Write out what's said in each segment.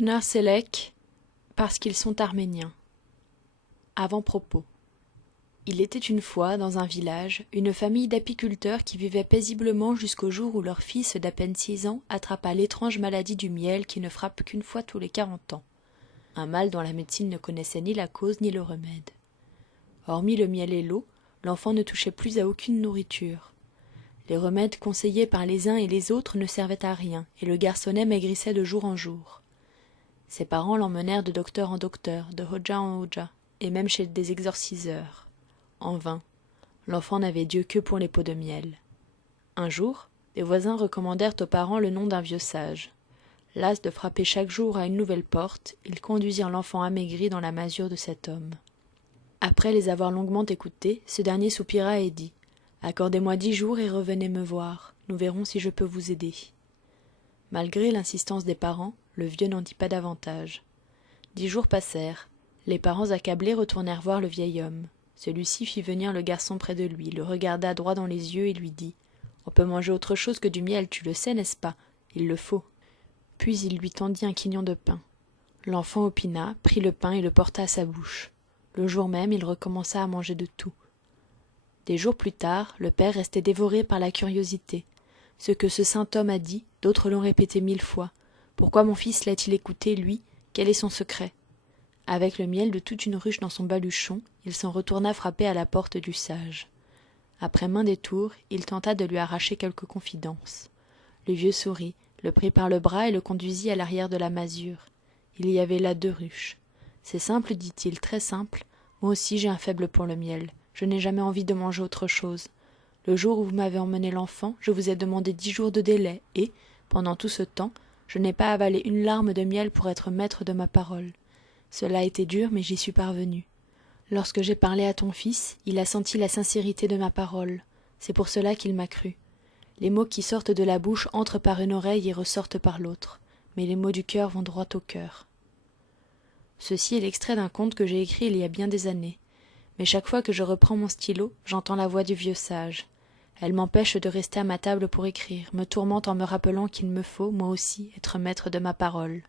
Pnar Selek, parce qu'ils sont arméniens. Avant-propos. Il était une fois, dans un village, une famille d'apiculteurs qui vivaient paisiblement jusqu'au jour où leur fils d'à peine 6 ans attrapa l'étrange maladie du miel qui ne frappe qu'une fois tous les 40 ans. Un mal dont la médecine ne connaissait ni la cause ni le remède. Hormis le miel et l'eau, l'enfant ne touchait plus à aucune nourriture. Les remèdes conseillés par les uns et les autres ne servaient à rien, et le garçonnet maigrissait de jour en jour. Ses parents l'emmenèrent de docteur en docteur, de hodja en hodja, et même chez des exorciseurs. En vain. L'enfant n'avait Dieu que pour les pots de miel. Un jour, des voisins recommandèrent aux parents le nom d'un vieux sage. Las de frapper chaque jour à une nouvelle porte, ils conduisirent l'enfant amaigri dans la masure de cet homme. Après les avoir longuement écoutés, ce dernier soupira et dit « Accordez-moi 10 jours et revenez me voir. Nous verrons si je peux vous aider. » Malgré l'insistance des parents, le vieux n'en dit pas davantage. 10 jours passèrent. Les parents accablés retournèrent voir le vieil homme. Celui-ci fit venir le garçon près de lui, le regarda droit dans les yeux et lui dit « On peut manger autre chose que du miel, tu le sais, n'est-ce pas? Il le faut. » Puis il lui tendit un quignon de pain. L'enfant opina, prit le pain et le porta à sa bouche. Le jour même, il recommença à manger de tout. Des jours plus tard, le père restait dévoré par la curiosité. Ce que ce saint homme a dit, d'autres l'ont répété 1000 fois. Pourquoi mon fils l'a-t-il écouté, lui? Quel est son secret? Avec le miel de toute une ruche dans son baluchon, il s'en retourna frapper à la porte du sage. Après maint détour, il tenta de lui arracher quelques confidences. Le vieux sourit, le prit par le bras et le conduisit à l'arrière de la masure. Il y avait là 2 ruches. C'est simple, dit-il, très simple. Moi aussi j'ai un faible pour le miel. Je n'ai jamais envie de manger autre chose. Le jour où vous m'avez emmené l'enfant, je vous ai demandé 10 jours de délai, et, pendant tout ce temps, je n'ai pas avalé une larme de miel pour être maître de ma parole. Cela a été dur, mais j'y suis parvenu. Lorsque j'ai parlé à ton fils, il a senti la sincérité de ma parole. C'est pour cela qu'il m'a cru. Les mots qui sortent de la bouche entrent par une oreille et ressortent par l'autre, mais les mots du cœur vont droit au cœur. Ceci est l'extrait d'un conte que j'ai écrit il y a bien des années. Mais chaque fois que je reprends mon stylo, j'entends la voix du vieux sage. Elle m'empêche de rester à ma table pour écrire, me tourmente en me rappelant qu'il me faut, moi aussi, être maître de ma parole.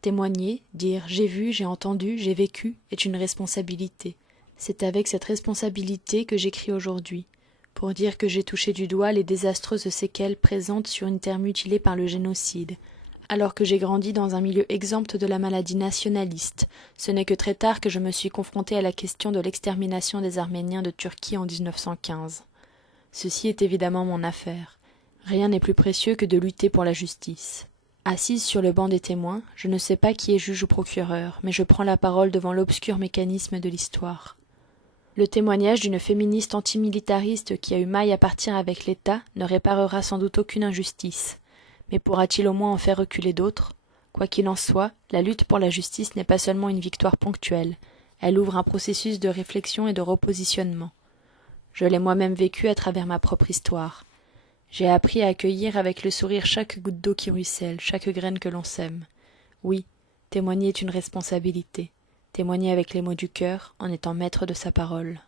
Témoigner, dire « j'ai vu, j'ai entendu, j'ai vécu » est une responsabilité. C'est avec cette responsabilité que j'écris aujourd'hui, pour dire que j'ai touché du doigt les désastreuses séquelles présentes sur une terre mutilée par le génocide. Alors que j'ai grandi dans un milieu exempt de la maladie nationaliste, ce n'est que très tard que je me suis confronté à la question de l'extermination des Arméniens de Turquie en 1915. Ceci est évidemment mon affaire. Rien n'est plus précieux que de lutter pour la justice. Assise sur le banc des témoins, je ne sais pas qui est juge ou procureur, mais je prends la parole devant l'obscur mécanisme de l'histoire. Le témoignage d'une féministe antimilitariste qui a eu maille à partir avec l'État ne réparera sans doute aucune injustice. Mais pourra-t-il au moins en faire reculer d'autres? Quoi qu'il en soit, la lutte pour la justice n'est pas seulement une victoire ponctuelle, elle ouvre un processus de réflexion et de repositionnement. Je l'ai moi-même vécu à travers ma propre histoire. J'ai appris à accueillir avec le sourire chaque goutte d'eau qui ruisselle, chaque graine que l'on sème. Oui, témoigner est une responsabilité, témoigner avec les mots du cœur en étant maître de sa parole.